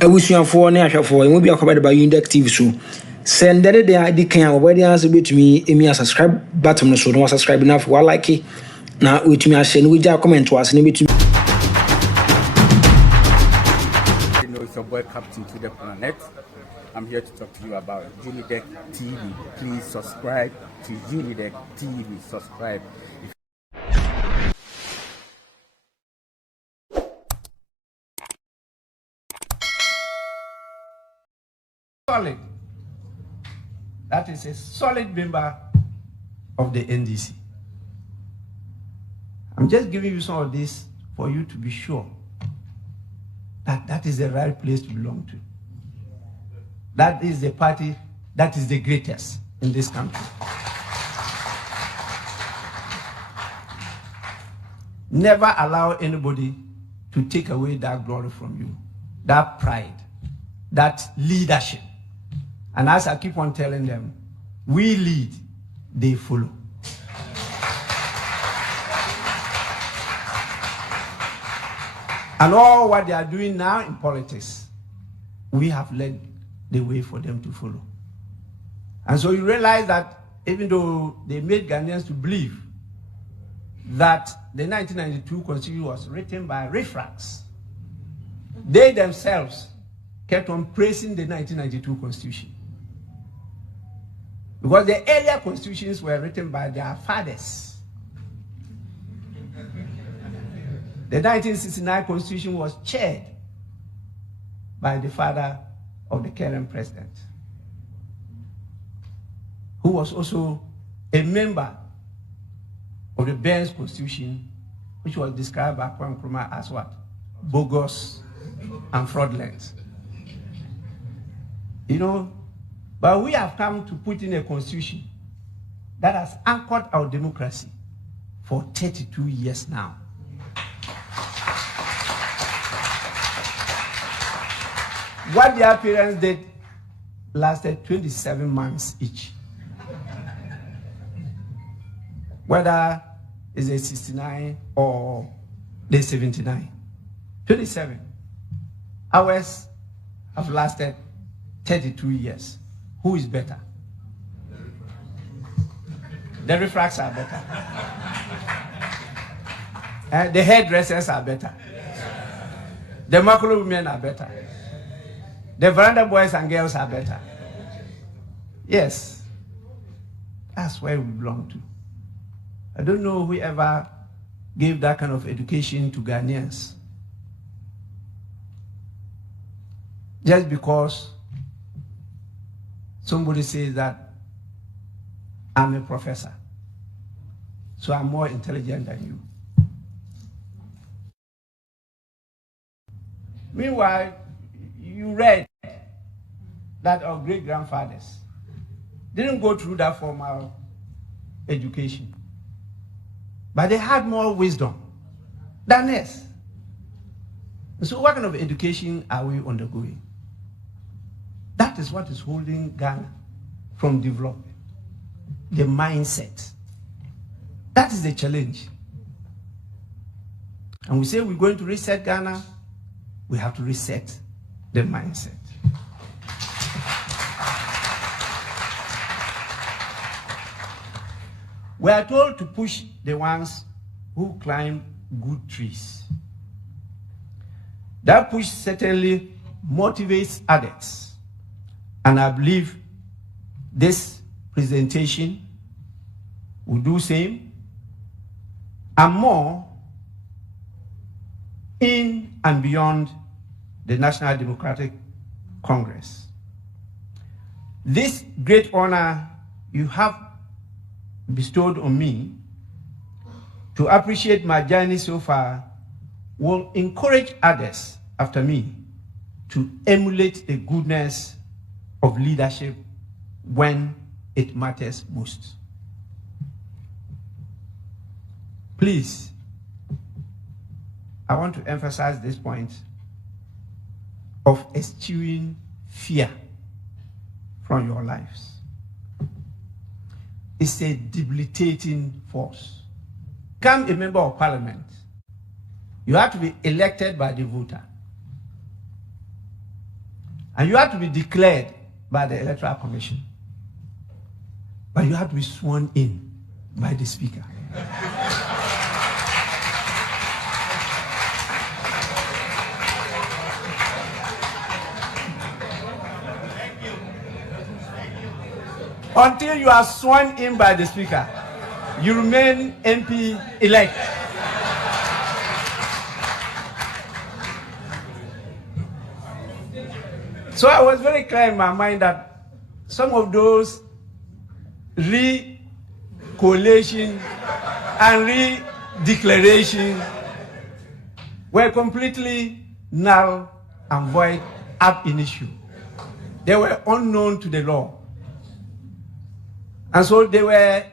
Awusuafo ne ahwefo emu bi akobade ba Unidek TV so send the dey kan obodi answer betumi emi subscribe button no so no subscribe na for like na wetumi a share no wija comment was ne betumi. You know, it's your boy Captain to the Planet. I'm here to talk to you about Unidek TV. Please subscribe to Unidek TV. Subscribe. Solid. That is a solid member of the NDC. I'm just giving you some of this for you to be sure that that is the right place to belong to. That is the party that is the greatest in this country. Never allow anybody to take away that glory from you, that pride, that leadership. And as I keep on telling them, we lead, they follow. And all what they are doing now in politics, we have led the way for them to follow. And so you realize that even though they made Ghanaians to believe that the 1992 Constitution was written by rivalries, they themselves kept on praising the 1992 Constitution. Because the earlier constitutions were written by their fathers. The 1969 Constitution was chaired by the father of the current president, who was also a member of the Ben's Constitution, which was described by Kwame Nkrumah as what? Bogus and fraudulent. You know, but we have come to put in a constitution that has anchored our democracy for 32 years now. What their parents did lasted 27 months each. Whether it's a 69 or the 79. 27. Ours have lasted 32 years. Who is better? The refracts are better. The hairdressers are better. The macro women are better. The veranda boys and girls are better. Yes. That's where we belong to. I don't know whoever gave that kind of education to Ghanaians. Just because somebody says that I'm a professor, so I'm more intelligent than you. Meanwhile, you read that our great-grandfathers didn't go through that formal education, but they had more wisdom than us. So what kind of education are we undergoing? That is what is holding Ghana from development. The mindset. That is the challenge. And we say we're going to reset Ghana, we have to reset the mindset. We are told to push the ones who climb good trees. That push certainly motivates others. And I believe this presentation will do same and more in and beyond the National Democratic Congress. This great honor you have bestowed on me to appreciate my journey so far will encourage others after me to emulate the goodness of leadership when it matters most. Please, I want to emphasize this point of eschewing fear from your lives. It's a debilitating force. Become a member of parliament. You have to be elected by the voter. And you have to be declared by the Electoral Commission. But you have to be sworn in by the Speaker. Until you are sworn in by the Speaker, you remain MP elect. So I was very clear in my mind that some of those re-collation and re-declaration were completely null and void ab initio. They were unknown to the law. And so they were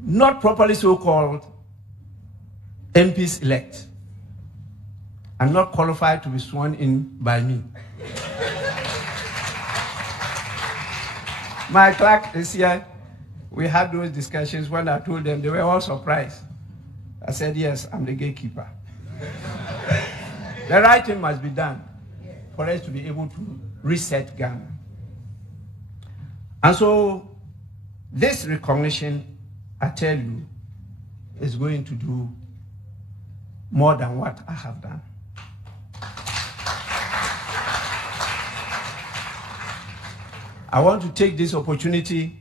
not properly so-called MPs elect and not qualified to be sworn in by me. My clerk is here. We had those discussions. When I told them, they were all surprised. I said, yes, I'm the gatekeeper. The right thing must be done for us to be able to reset Ghana. And so this recognition, I tell you, is going to do more than what I have done. I want to take this opportunity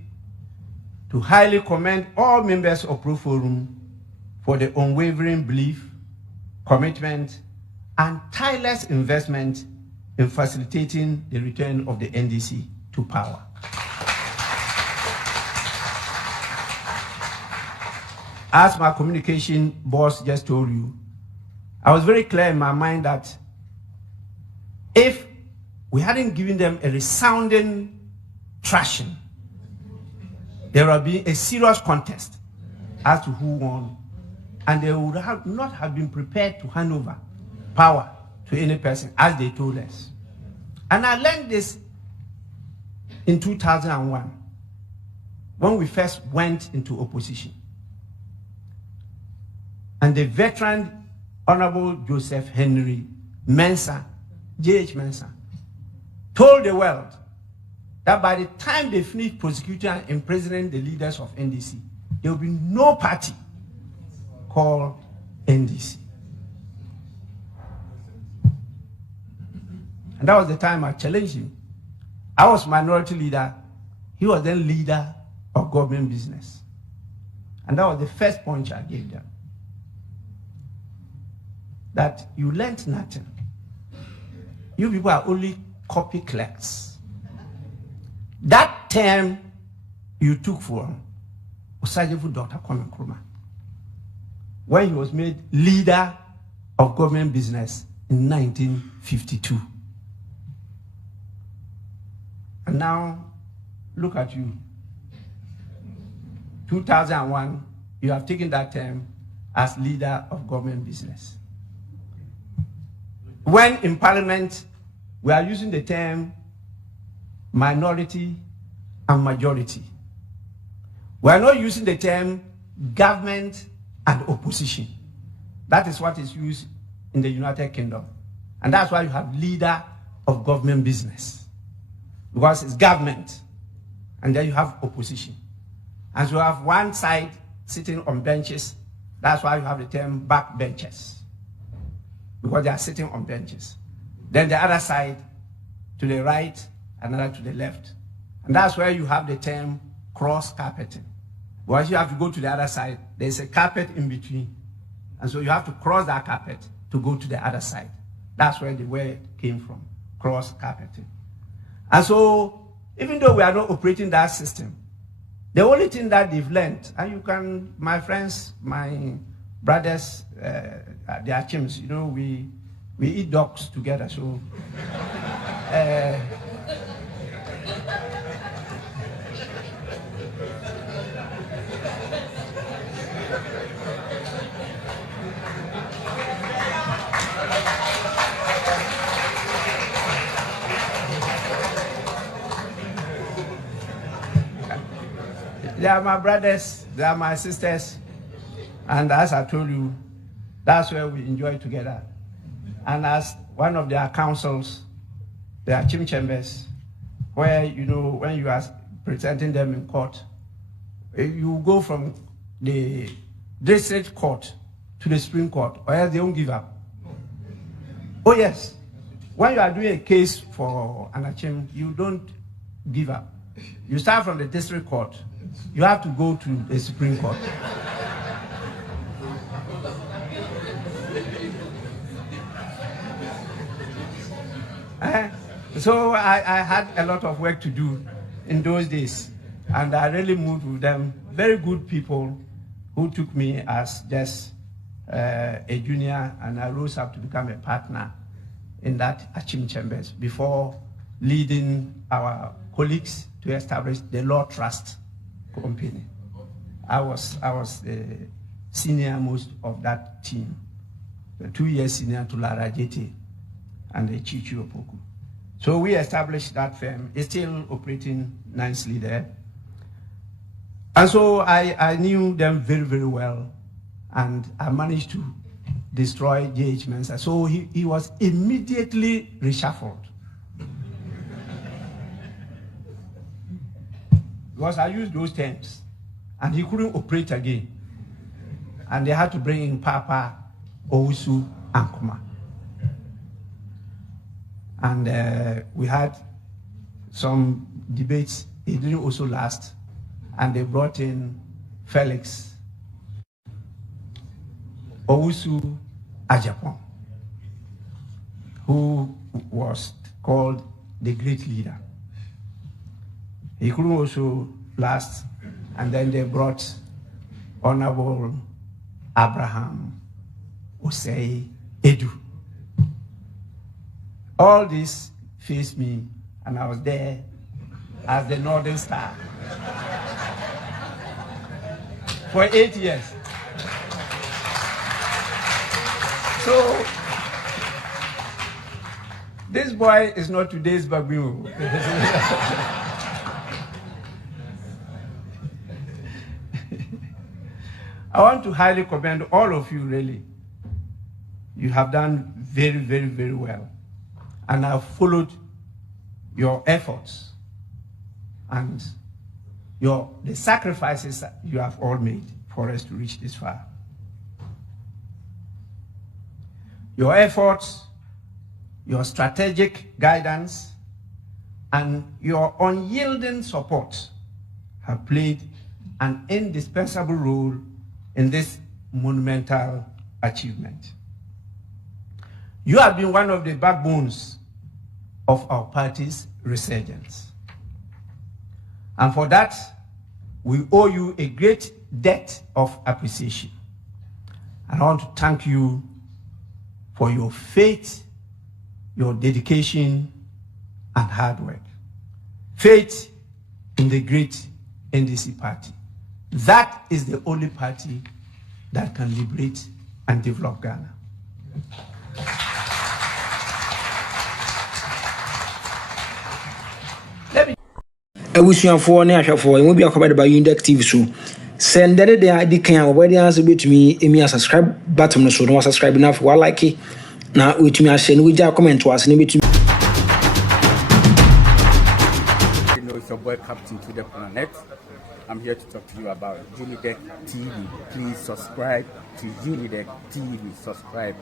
to highly commend all members of Pro Forum for the unwavering belief, commitment, and tireless investment in facilitating the return of the NDC to power. As my communication boss just told you, I was very clear in my mind that if we hadn't given them a resounding thrashing, there would be a serious contest as to who won, and they would not have been prepared to hand over power to any person, as they told us. And I learned this in 2001, when we first went into opposition. And the veteran Honorable Joseph Henry Mensah, J.H. Mensah, told the world that by the time they finish prosecuting and imprisoning the leaders of NDC, there will be no party called NDC. And that was the time I challenged him. I was minority leader. He was then leader of government business. And that was the first point I gave them. That you learned nothing. You people are only copy clerks. That term you took from Osajefu Dr. Kwame Nkrumah, when he was made leader of government business in 1952. And now, look at you. 2001, you have taken that term as leader of government business. When in Parliament, we are using the term minority and majority. We are not using the term government and opposition. That is what is used in the United Kingdom. And that's why you have leader of government business. Because it's government, and then you have opposition. And so you have one side sitting on benches. That's why you have the term backbenchers, because they are sitting on benches. Then the other side to the right, another to the left. And that's where you have the term cross-carpeting. Once you have to go to the other side, there's a carpet in between. And so you have to cross that carpet to go to the other side. That's where the word came from, cross-carpeting. And so, even though we are not operating that system, the only thing that they've learned, and you can, my friends, my brothers, they are chimps, you know, we eat dogs together, so they are my brothers, they are my sisters, and as I told you, that's where we enjoy together. and as one of their councils, their chim chambers, where, you know, when you are presenting them in court, you go from the district court to the Supreme Court, or else they won't give up. Oh yes, when you are doing a case for an achim, you don't give up. You start from the district court, you have to go to the Supreme Court. So I had a lot of work to do in those days, and I really moved with them. Very good people who took me as just a junior, and I rose up to become a partner in that Achim Chambers before leading our colleagues to establish the Law Trust Company. I was the senior most of that team, the 2 years senior to Lara Jete and the Chichu Opoku. So we established that firm. It's still operating nicely there. And so I knew them very, very well, and I managed to destroy J.H. Mensah. So he was immediately reshuffled. Because I used those terms, and he couldn't operate again. And they had to bring in Papa, Owusu, and Kuma. And we had some debates. It didn't also last. And they brought in Felix Owusu Ajapon, who was called the great leader. He couldn't also last. And then they brought Honorable Abraham Osei Edu. All this faced me, and I was there as the Northern Star for 8 years. So this boy is not today's Bagbin. I want to highly commend all of you, really. You have done very, very, very well. And I've followed your efforts and the sacrifices that you have all made for us to reach this far. Your efforts, your strategic guidance, and your unyielding support have played an indispensable role in this monumental achievement. You have been one of the backbones of our party's resurgence. And for that, we owe you a great debt of appreciation. And I want to thank you for your faith, your dedication, and hard work. Faith in the great NDC party. That is the only party that can liberate and develop Ghana. Abusuafoɔ ne ahwɛfoɔ ɛmu bi akɔbɛde ba Unidek TV so sɛ ndɛde de adi kan a wɔbɛde ansɛ betumi emi subscribe button no so no subscribe na afɔ like na wetumi ahyɛ no wogya comment wase ne betumi. You know, it's your boy Captain to the Planet. I'm here to talk to you about Unidek TV. Please subscribe to Unidek TV. Subscribe.